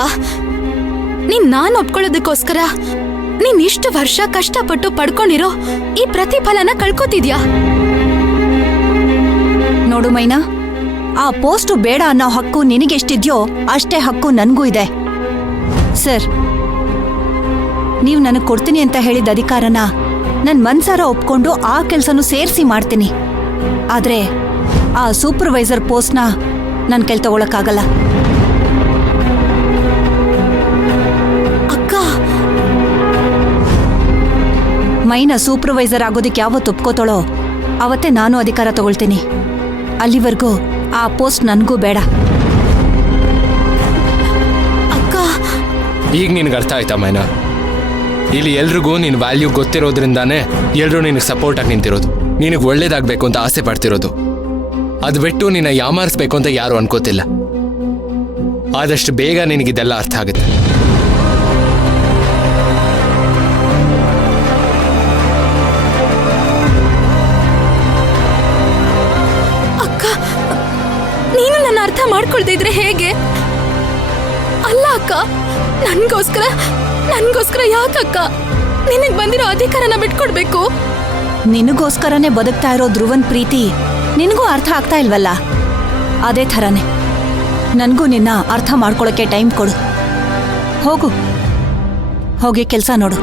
ಅಕ್ಕ, ನಾನು ಒಪ್ಕೊಳ್ಳೋದಕ್ಕೋಸ್ಕರ ನೀನ್ ಇಷ್ಟು ವರ್ಷ ಕಷ್ಟಪಟ್ಟು ಪಡ್ಕೊಂಡಿರೋ ಈ ಪ್ರತಿಫಲನ ಕಳ್ಕೊತಿದ್ಯಾ? ನೋಡು ಮೈನಾ, ಆ ಪೋಸ್ಟು ಬೇಡ ಅನ್ನೋ ಹಕ್ಕು ನಿನಗೆಷ್ಟಿದ್ಯೋ ಅಷ್ಟೇ ಹಕ್ಕು ನನ್ಗೂ ಇದೆ. ಸರ್, ನೀವು ನನಗೆ ಕೊಡ್ತೀನಿ ಅಂತ ಹೇಳಿದ ಅಧಿಕಾರನ ನನ್ ಮನ್ಸಾರ ಒಪ್ಕೊಂಡು ಆ ಕೆಲ್ಸನೂ ಸೇರಿಸಿ ಮಾಡ್ತೀನಿ. ಆದ್ರೆ ಆ ಸೂಪರ್ವೈಸರ್ ಪೋಸ್ಟ್ನ ನನ್ ಕೈಲಿ ತಗೊಳಕ್ಕಾಗಲ್ಲ. ಅಕ್ಕ, ಮೈನಾ ಸೂಪರ್ವೈಸರ್ ಆಗೋದಿಕ್ಕೆ ಯಾವತ್ತು ಒಪ್ಕೋತಾಳೋ ಅವತ್ತೇ ನಾನು ಅಧಿಕಾರ ತಗೊಳ್ತೀನಿ. ಅಲ್ಲಿವರೆಗೂ ಆ ಪೋಸ್ಟ್ ನನ್ಗೂ ಬೇಡ. ಅಕ್ಕ, ಈಗ ನಿನಗೆ ಅರ್ಥ ಆಯ್ತಾ ಮೈನಾ? ಇಲ್ಲಿ ಎಲ್ರಿಗೂ ನಿನ್ನ ವ್ಯಾಲ್ಯೂ ಗೊತ್ತಿರೋದ್ರಿಂದಾನೇ ಎಲ್ಲರೂ ನಿನಗೆ ಸಪೋರ್ಟಾಗಿ ನಿಂತಿರೋದು, ನಿನಗೆ ಒಳ್ಳೇದಾಗಬೇಕು ಅಂತ ಆಸೆ ಪಡ್ತಿರೋದು. ಅದು ಬಿಟ್ಟು ನಿನ್ನ ಯಾಮಾರಿಸ್ಬೇಕು ಅಂತ ಯಾರು ಅನ್ಕೋತಿಲ್ಲ. ಆದಷ್ಟು ಬೇಗ ನಿನಗಿದೆಲ್ಲ ಅರ್ಥ ಆಗುತ್ತೆ. ಅಕ್ಕ, ನೀನು ನನ್ನ ಅರ್ಥ ಮಾಡ್ಕೊಳ್ದಿದ್ರೆ ಹೇಗೆ? ಅಲ್ಲ ಅಕ್ಕ, ನನ್ಗೋಸ್ಕರ ಯಾಕಕ್ಕ ನಿನಗ್ ಬಂದಿರೋ ಅಧಿಕಾರನ ಬಿಟ್ಕೊಡ್ಬೇಕು? ನಿನಗೋಸ್ಕರನೇ ಬದುಕ್ತಾ ಇರೋ ಧ್ರುವನ್ ಪ್ರೀತಿ ನಿನಗೂ ಅರ್ಥ ಆಗ್ತಾ ಇಲ್ವಲ್ಲ? ಅದೇ ಥರನೇ ನನಗೂ ನಿನ್ನ ಅರ್ಥ ಮಾಡ್ಕೊಳಕ್ಕೆ ಟೈಮ್ ಕೊಡು. ಹೋಗಿ ಕೆಲಸ ನೋಡು.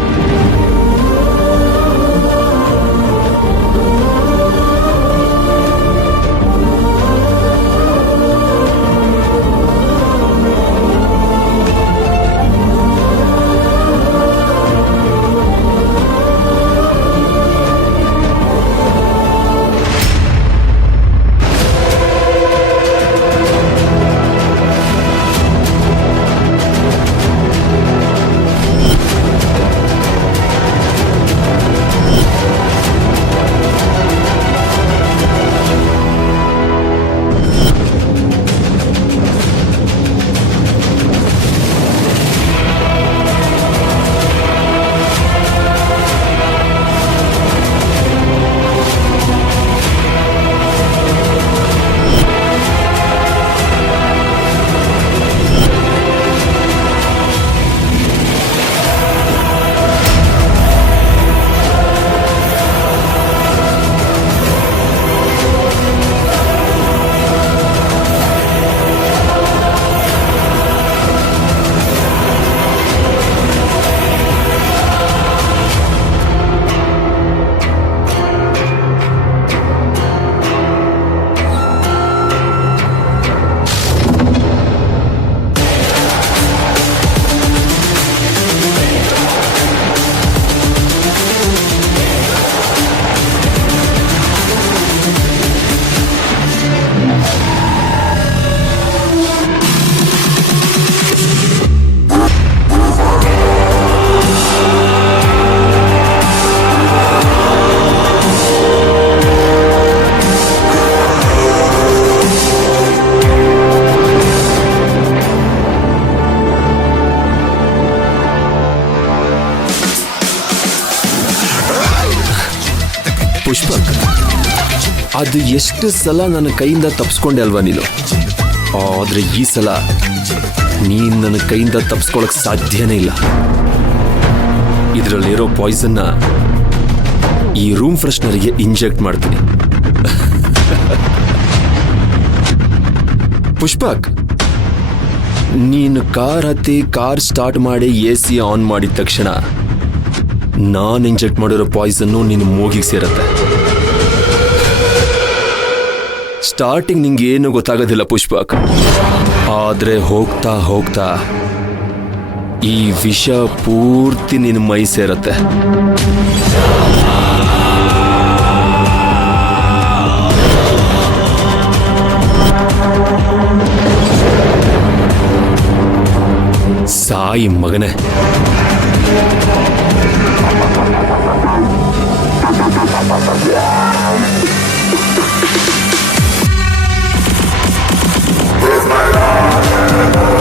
ಪುಷ್ಪಕ್, ಅದು ಎಷ್ಟು ಸಲ ನನ್ನ ಕೈಯಿಂದ ತಪ್ಪಿಸ್ಕೊಂಡೆ ಅಲ್ವಾ ನೀನು? ಆದ್ರೆ ಈ ಸಲ ನೀನ್ ನನ್ನ ಕೈಯಿಂದ ತಪ್ಪಿಸ್ಕೊಳಕ್ ಸಾಧ್ಯನೇ ಇಲ್ಲ. ಇದರಲ್ಲಿರೋ ಪಾಯ್ಸನ್ನ ಈ ರೂಮ್ ಫ್ರೆಶ್ನರಿಗೆ ಇಂಜೆಕ್ಟ್ ಮಾಡ್ತೀನಿ. ಪುಷ್ಪಕ್, ನೀನು ಕಾರ್ ಹತ್ತಿ ಕಾರ್ ಸ್ಟಾರ್ಟ್ ಮಾಡಿ AC ಆನ್ ಮಾಡಿದ ತಕ್ಷಣ ನಾನು ಇಂಜೆಕ್ಟ್ ಮಾಡಿರೋ ಪಾಯ್ಸನ್ನು ನಿನ್ನ ಮೂಗಿಗೆ ಸೇರತ್ತೆ. ಸ್ಟಾರ್ಟಿಂಗ್ ನಿಂಗೆ ಏನು ಗೊತ್ತಾಗೋದಿಲ್ಲ ಪುಷ್ಪಕ್, ಆದ್ರೆ ಹೋಗ್ತಾ ಹೋಗ್ತಾ ಈ ವಿಷ ಪೂರ್ತಿ ನಿನ್ನ ಮೈ ಸೇರತ್ತೆ. ಸಾಯಿ ಮಗನೇ. With my love.